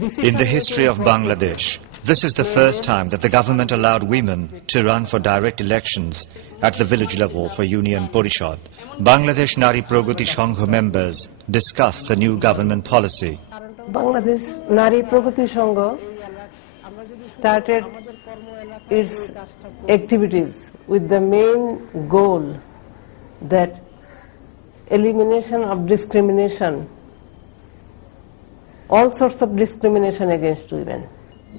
In the history of Bangladesh, this is the first time that the government allowed women to run for direct elections at the village level for Union Parishads. Bangladesh Nari Pragati Sangha members discussed the new government policy. Bangladesh Nari Pragati Sangha started its activities with the main goal that elimination of discrimination, all sorts of discrimination against women.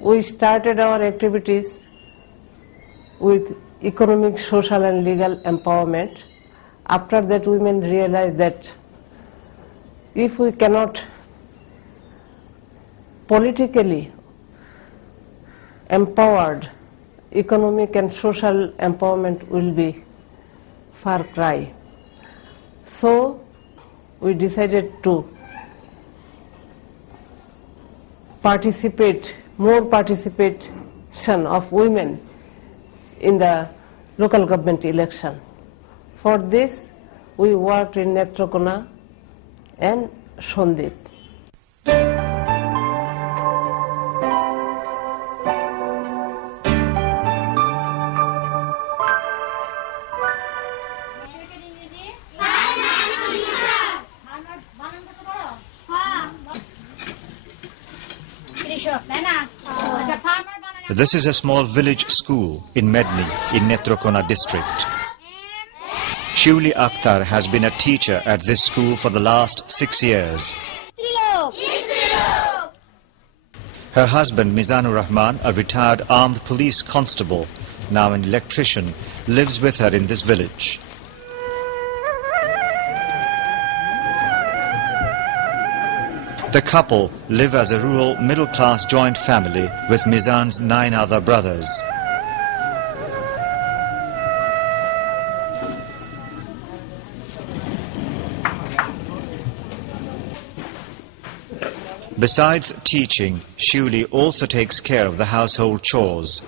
We started our activities with economic, social and legal empowerment. After that, women realized that if we cannot politically empowered, economic and social empowerment will be far cry. So we decided to more participation of women in the local government election. For this, we worked in Netrokona and Shondip. This is a small village school in Medni in Netrokona district. Shivli Akhtar has been a teacher at this school for the last 6 years. Her husband Mizanur Rahman, a retired armed police constable, now an electrician, lives with her in this village. The couple live as a rural middle-class joint family with Mizan's 9 other brothers. Besides teaching, Shivli also takes care of the household chores.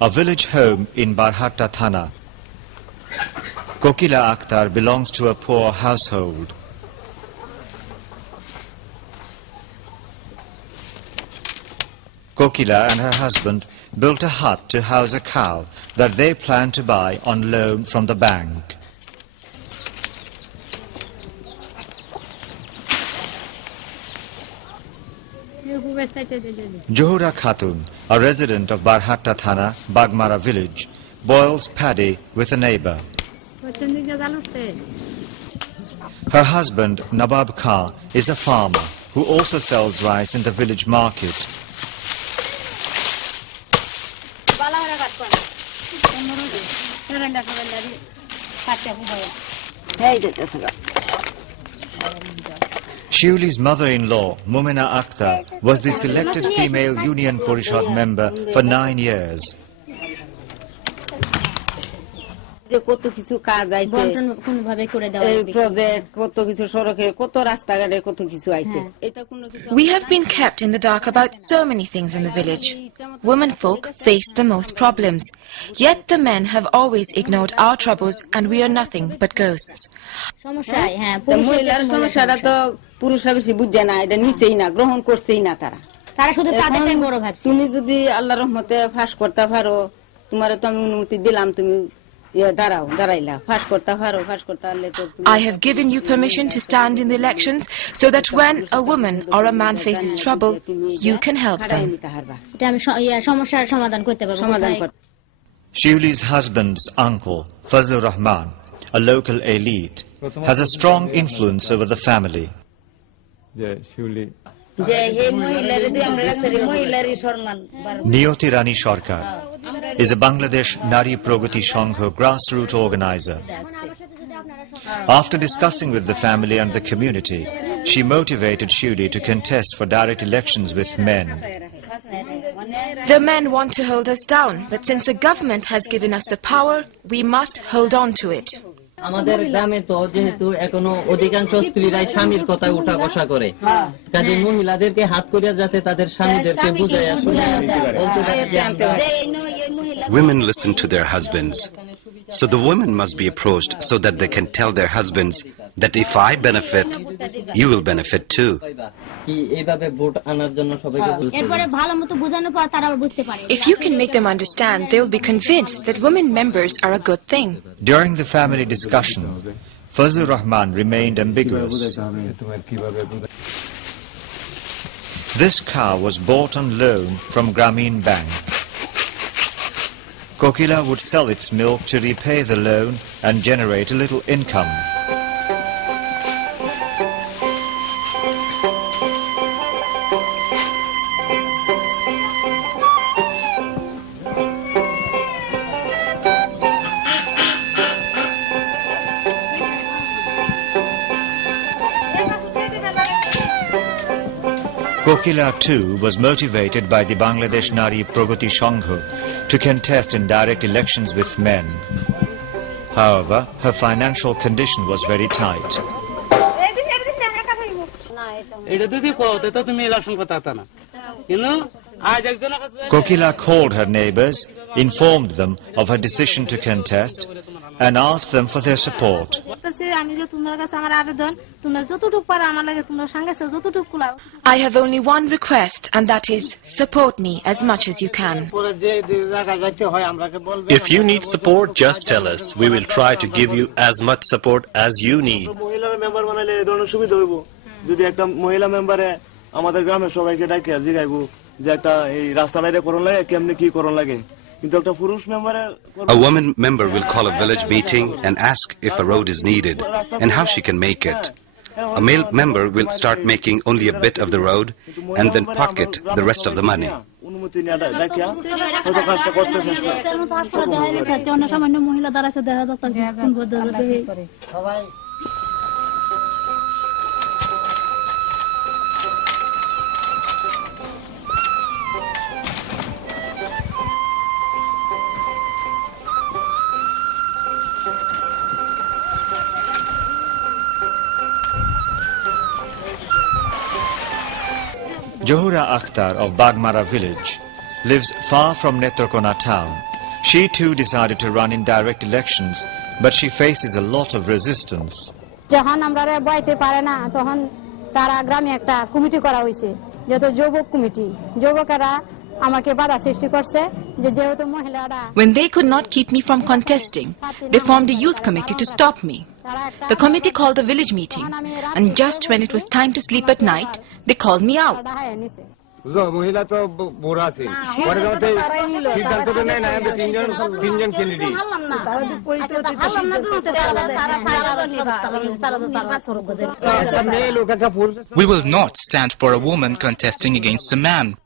A village home in Barhatta Thana. Kokila Akhtar belongs to a poor household. Kokila and her husband built a hut to house a cow that they plan to buy on loan from the bank. Johura Khatun, a resident of Barhatta Thana, Bagmara village, boils paddy with a neighbor. Her husband, Nabab Khan, is a farmer who also sells rice in the village market. Shivli's mother-in-law, Mumina Akhtar, was the selected female Union Parishad member for 9 years. We have been kept in the dark about so many things in the village. Womenfolk face the most problems. Yet the men have always ignored our troubles and we are nothing but ghosts. I have given you permission to stand in the elections so that when a woman or a man faces trouble, you can help them. Shivli's husband's uncle, Fazlur Rahman, a local elite, has a strong influence over the family. Niyoti Rani Sarkar is a Bangladesh Nari Pragati Sangha grassroots organizer. After discussing with the family and the community, she motivated Shivli to contest for direct elections with men. The men want to hold us down, but since the government has given us the power, we must hold on to it. আমাদের গ্রামে তো যেহেতু এখনো অধিকাংশ স্ত্রীরাই স্বামীর কথা উঠা বসা করে কাজে মহিলাদেরকে হাত করিয়া যাতে তাদের স্বামীদেরকে বুঝাইয়া শুনাইয়া বলতে পারে যে আমরা Women listen to their husbands. So the women must be approached so that they can tell their husbands that if I benefit, you will benefit too. If you can make them understand, they will be convinced that women members are a good thing. During the family discussion, Fazlur Rahman remained ambiguous. This cow was bought on loan from Grameen Bank. Kokila would sell its milk to repay the loan and generate a little income. Kokila too was motivated by the Bangladesh Nari Pragati Sangha to contest in direct elections with men. However, her financial condition was very tight. Kokila called her neighbors, informed them of her decision to contest, and asked them for their support. I have only one request, and that is, support me as much as you can. If you need support, just tell us. We will try to give you as much support as you need. A woman member will call a village meeting and ask if a road is needed and how she can make it. A male member will start making only a bit of the road and then pocket the rest of the money. Johura Akhtar of Bagmara village lives far from Netrokona town. She too decided to run in direct elections, but she faces a lot of resistance. যখন আমরা বইতে পারে না তখন তারা গ্রামে একটা committee করা হয়েছে যত যুবক কমিটি যুবকেরা আমাকে বাধা সৃষ্টি করছে যে যেহেতু মহিলারা When they could not keep me from contesting, they formed a youth committee to stop me. The committee called a village meeting, and just when it was time to sleep at night, they called me out. We will not stand for a woman contesting against a man.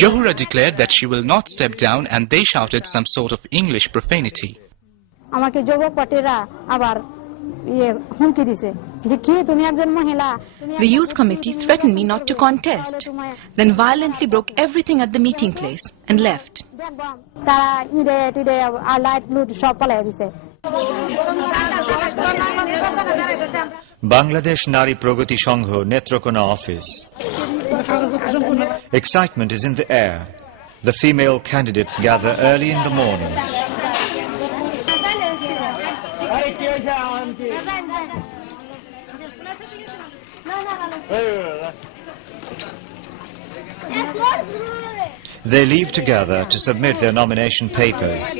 Johura declared that she will not step down, and they shouted some sort of English profanity. The youth committee threatened me not to contest, then violently broke everything at the meeting place and left. Bangladesh Nari Pragati Sangha Netrokona office. Excitement is in the air. The female candidates gather early in the morning. They leave together to submit their nomination papers.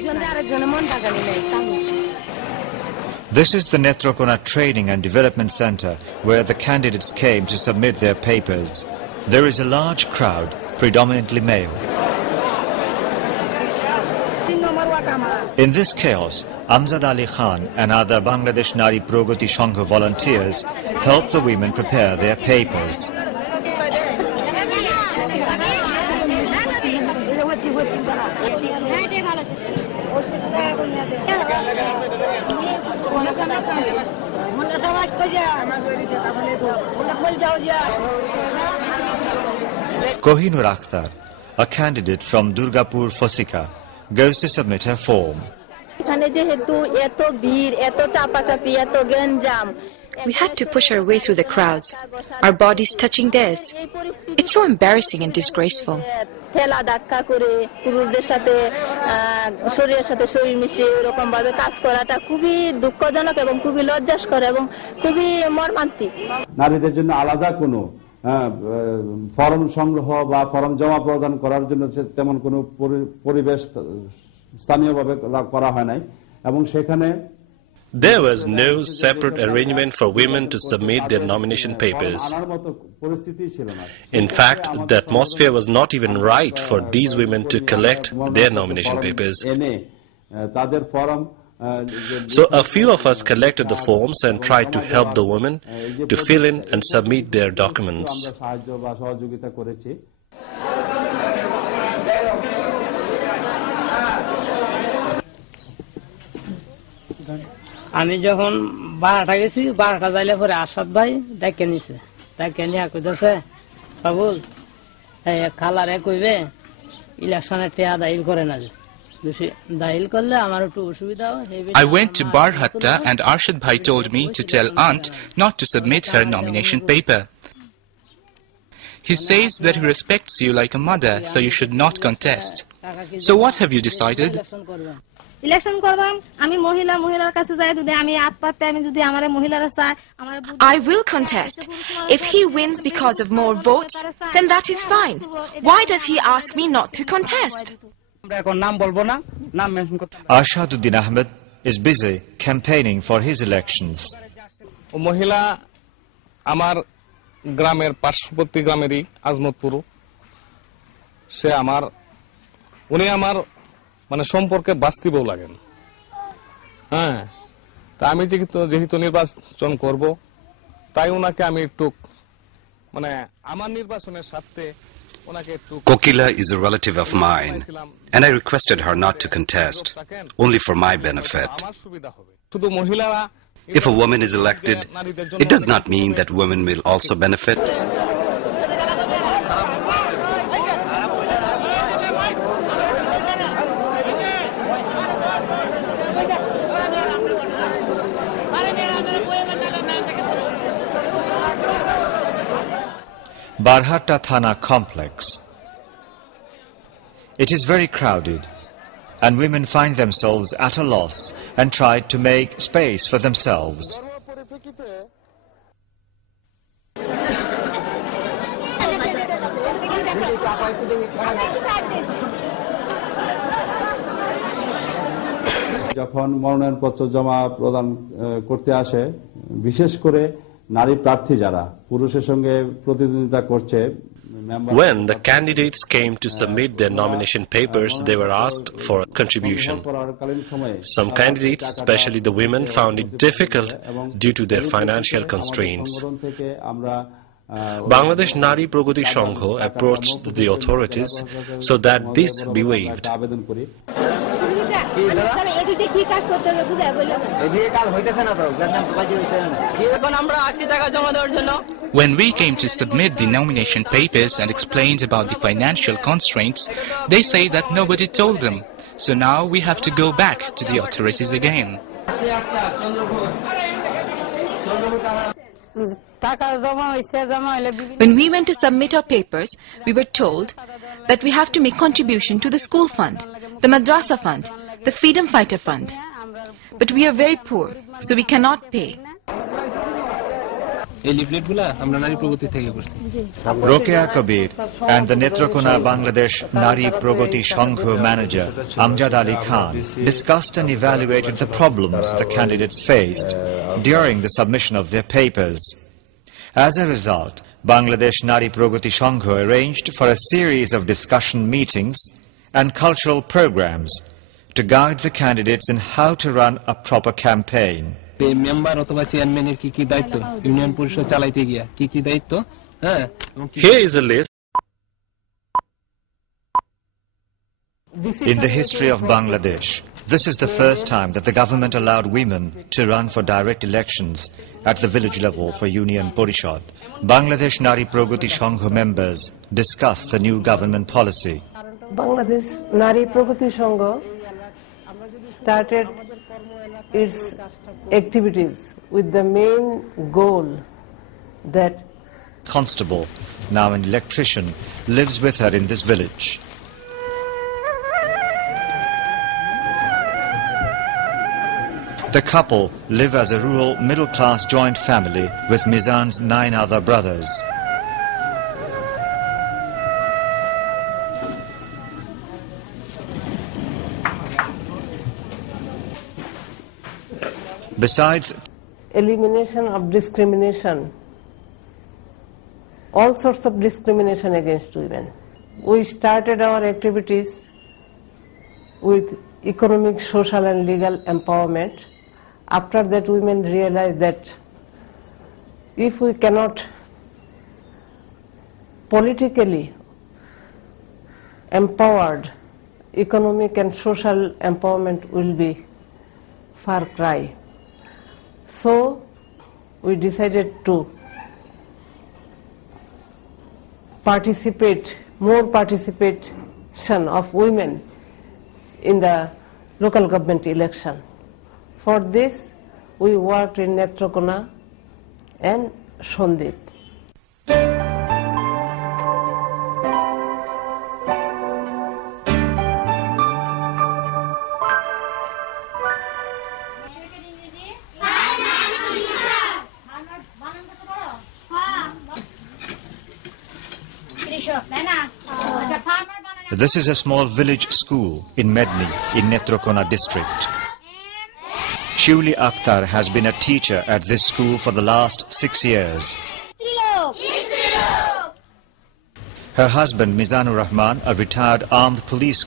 This is the Netrokona Training and Development Center, where the candidates came to submit their papers. There is a large crowd, predominantly male. In this chaos, Amzad Ali Khan and other Bangladesh Nari Pragati Sangha volunteers help the women prepare their papers. Kohinoor Akhtar, a candidate from Durgapur Fosika, goes to submit her form. We had to push our way through the crowds, our bodies touching theirs. It's so embarrassing and disgraceful. ঠেলা ধাক্কা করে পুরুষদের সাথে শরীরের সাথে শরীর মিশিয়ে এরকম ভাবে কাজ করাটা খুবই দুঃখজনক এবং খুবই লজ্জাস্কর এবং খুবই মর্মান্তিক। নারীদের জন্য আলাদা কোনো ফর্ম সংগ্রহ বা ফর্ম জমা প্রদান করার জন্য তেমন কোনো পরিবেশ স্থানীয়ভাবে করা হয় নাই এবং সেখানে There was no separate arrangement for women to submit their nomination papers. In fact, the atmosphere was not even right for these women to collect their nomination papers. So a few of us collected the forms and tried to help the women to fill in and submit their documents. আমি যখন 12টা গেছি 12টা যাইলে পরে আসাদ ভাই ডেকে নিছে, ডেকে নিয়ে কইতেছে বাবুল খালারে কইবে ইলেকশনে টেয়া দাখিল করে না, দাখিল করলে আমার একটু অসুবিধা হয়। I went to Barhatta and Arshad Bhai told me to tell aunt not to submit her nomination paper. He says that he respects you like a mother, so you should not contest. So what have you decided? Election করবাম আমি মহিলার কাছে যাই, যদি আমি আত্মহত্যা আমি যদি আমারে মহিলারা চায় আমার I will contest. If he wins because of more votes, then that is fine. Why does he ask me not to contest? আমরা এখন নাম বলবো না, নাম মেনশন করতে। Arshaduddin Ahmed is busy campaigning for his elections. ও মহিলা আমার গ্রামের পার্শ্ববর্তী গ্রামেরই আজমতপুর, সে উনি আমার মানে সম্পর্কে বাস্তব লাগেন। হ্যাঁ, তা আমি যেহেতু নির্বাচন করব, তাই ওনাকে আমি একটু মানে আমার নির্বাচনের সাথে ওনাকে একটু। Kokila is a relative of mine, and I requested her not to contest, only for my benefit. শুধু মহিলারা If a woman is elected, it does not mean that women will also benefit. Barhatta Thana complex. It is very crowded, and women find themselves at a loss and try to make space for themselves. যখন মনোনয়নপত্র জমা প্রদান করতে আসে, বিশেষ করে নারী প্রার্থী যারা পুরুষের সঙ্গে প্রতিদ্বন্দ্বিতা করছে, When the candidates came to submit their nomination papers, they were asked for a contribution. Some candidates, especially the women, found it difficult due to their financial constraints. Bangladesh Nari Pragati Sangho approached the authorities so that this be waived. When we came to submit the nomination papers and explained about the financial constraints, they say that nobody told them. So now we have to go back to the authorities again. When we went to submit our papers, we were told that we have to make contribution to the school fund, the madrasa fund, the freedom fighter fund. But we are very poor, so we cannot pay. Rokeya Kabir and the Netrakona Bangladesh Nari Pragati Sangho manager Amjad Ali Khan discussed and evaluated the problems the candidates faced during the submission of their papers. As a result, Bangladesh Nari Pragati Sangho arranged for a series of discussion meetings and cultural programs to guide the candidates in how to run a proper campaign. Member অথবা চেয়ারম্যানের কি কি দায়িত্ব, union পরিষদ চালাইতে গিয়া কি কি দায়িত্ব। Here is a list. In the history of Bangladesh, this is the first time that the government allowed women to run for direct elections at the village level for Union Parishad. Bangladesh Nari Pragati Sangho members discussed the new government policy. Bangladesh Nari Pragati Sangho started its activities with the main goal that constable, now an electrician, lives with her in this village. The couple live as a rural middle-class joint family with Mizan's 9 other brothers. Besides elimination of discrimination, all sorts of discrimination against women, we started our activities with economic, social and legal empowerment. After that, women realized that if we cannot politically empowered, economic and social empowerment will be far cry. So we decided to more participation of women in the local government election. For this, we worked in Netrokona and Shondip. This is a small village school in Medni in Netrokona district. Shivli Akhtar has been a teacher at this school for the last 6 years. Her husband Mizanur Rahman, a retired armed police